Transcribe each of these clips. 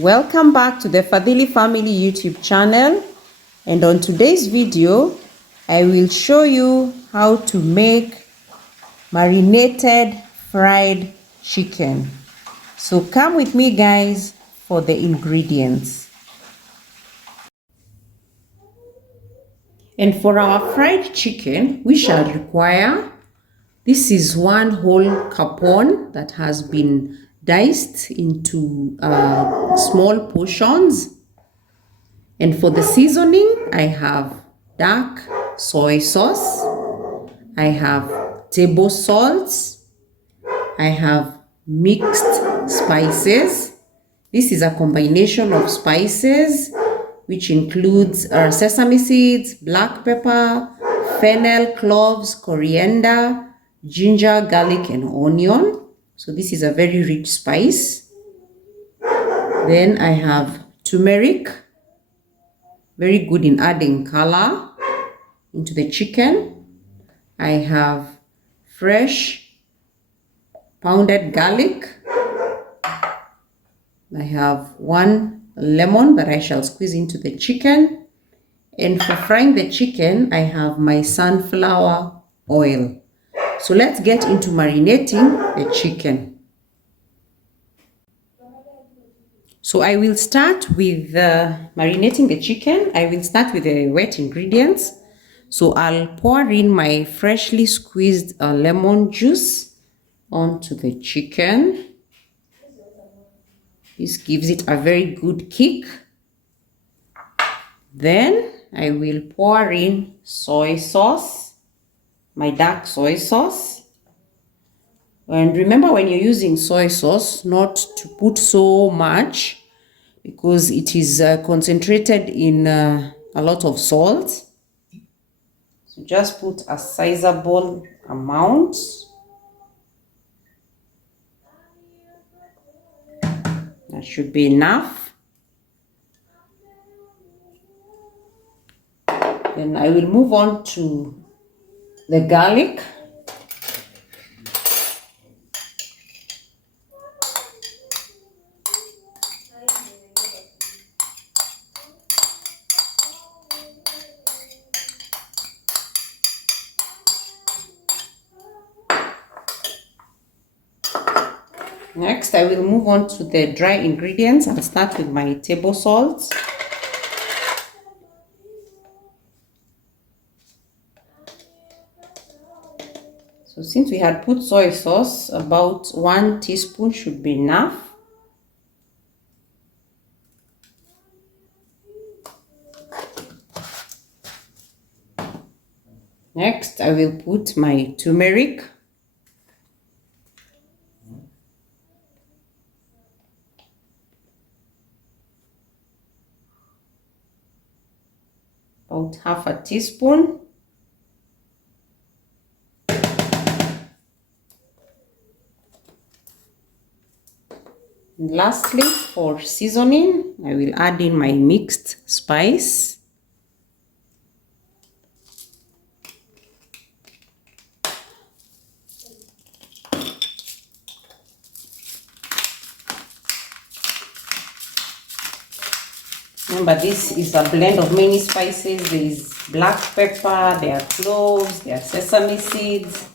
Welcome back to the Fadhili Family YouTube channel, and on today's video I will show you how to make marinated fried chicken. So come with me guys for the ingredients. And for our fried chicken we shall require, this is one whole capon that has been diced into small portions. And for the seasoning, I have dark soy sauce, I have table salt, I have mixed spices. This is a combination of spices which includes sesame seeds, black pepper, fennel, cloves, coriander, ginger, garlic, and onion. So this is a very rich spice. Then I have turmeric, very good in adding color into the chicken. I have fresh pounded garlic. I have one lemon that I shall squeeze into the chicken. And for frying the chicken, I have my sunflower oil. So let's get into marinating the chicken. So I will start with marinating the chicken. I will start with the wet ingredients. So I'll pour in my freshly squeezed lemon juice onto the chicken. This gives it a very good kick. Then I will pour in soy sauce, my dark soy sauce. And remember, when you're using soy sauce, not to put so much because it is concentrated in a lot of salt. So just put a sizable amount. That should be enough. Then I will move on to the garlic. Next, I will move on to the dry ingredients. I'll start with my table salt. So since we had put soy sauce, about 1 teaspoon should be enough. Next, I will put my turmeric. About half a teaspoon. And lastly, for seasoning, I will add in my mixed spice. Remember, this is a blend of many spices. There is black pepper, there are cloves, there are sesame seeds.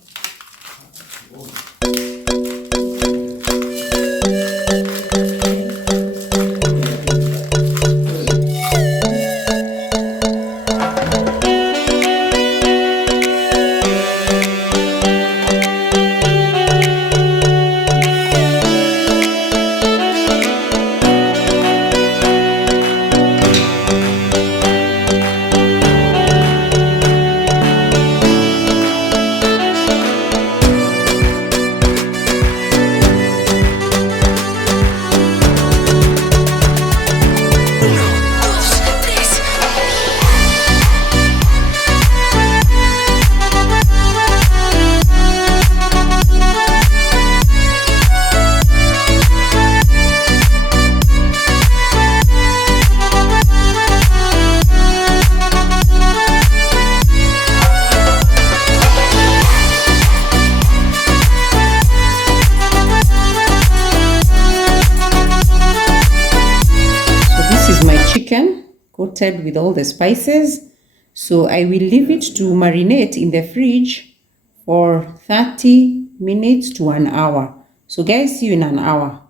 chicken coated with all the spices. So I will leave it to marinate in the fridge for 30 minutes to an hour. So guys, see you in an hour.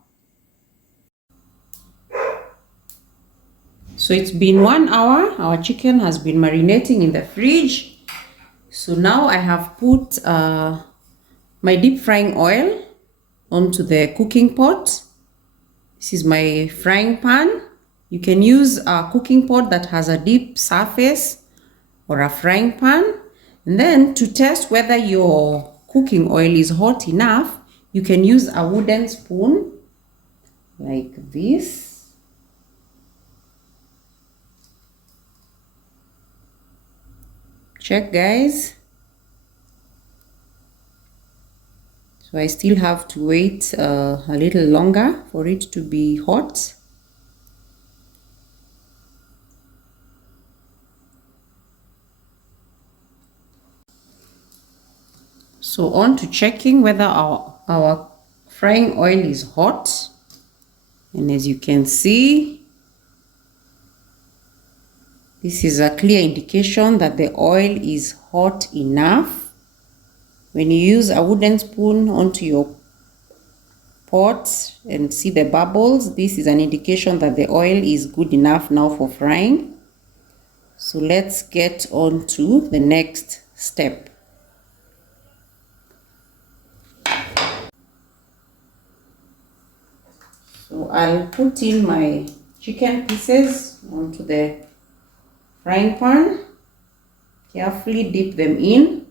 So it's been 1 hour. Our chicken has been marinating in the fridge. So now I have put my deep frying oil onto the cooking pot. This is my frying pan. You can use a cooking pot that has a deep surface or a frying pan. And then to test whether your cooking oil is hot enough, you can use a wooden spoon like this. Check, guys. So I still have to wait a little longer for it to be hot. So on to checking whether our frying oil is hot. And as you can see, this is a clear indication that the oil is hot enough. When you use a wooden spoon onto your pot and see the bubbles, this is an indication that the oil is good enough now for frying. So let's get on to the next step. So I'll put in my chicken pieces onto the frying pan. Carefully dip them in.